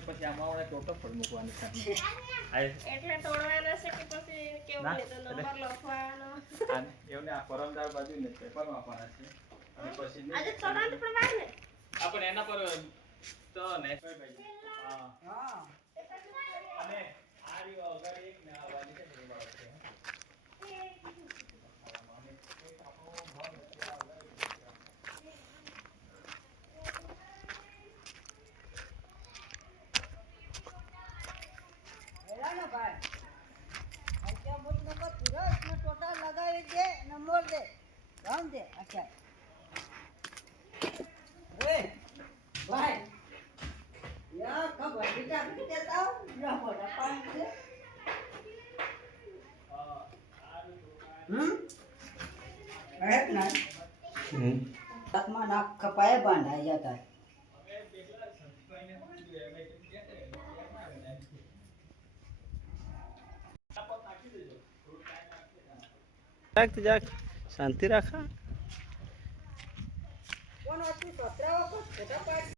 છે પછી આમાં આપણે ટોટલ ફળ મૂકવાનું છે એટલે તોડવાના છે કે પછી કેવું છે તો નંબર લખવાનો એવું ને આ પરમદાર બાજુ ને પેપર આપવાના છે અને પછી આજે તોડવાનું પણ વાર ને આપણે એના પર તો ને હા હા અને આ રીવા અગર એક ને આવવાની છે ને વાત છે नंबर दे राम दे अच्छा भाई या खबर बेटा देता हूं ना बोला पानी दे है ना आत्मा नाक कपाए बांधा जाता है जाग शांति रखा कौन तू 17 वक्त छोटा पाठ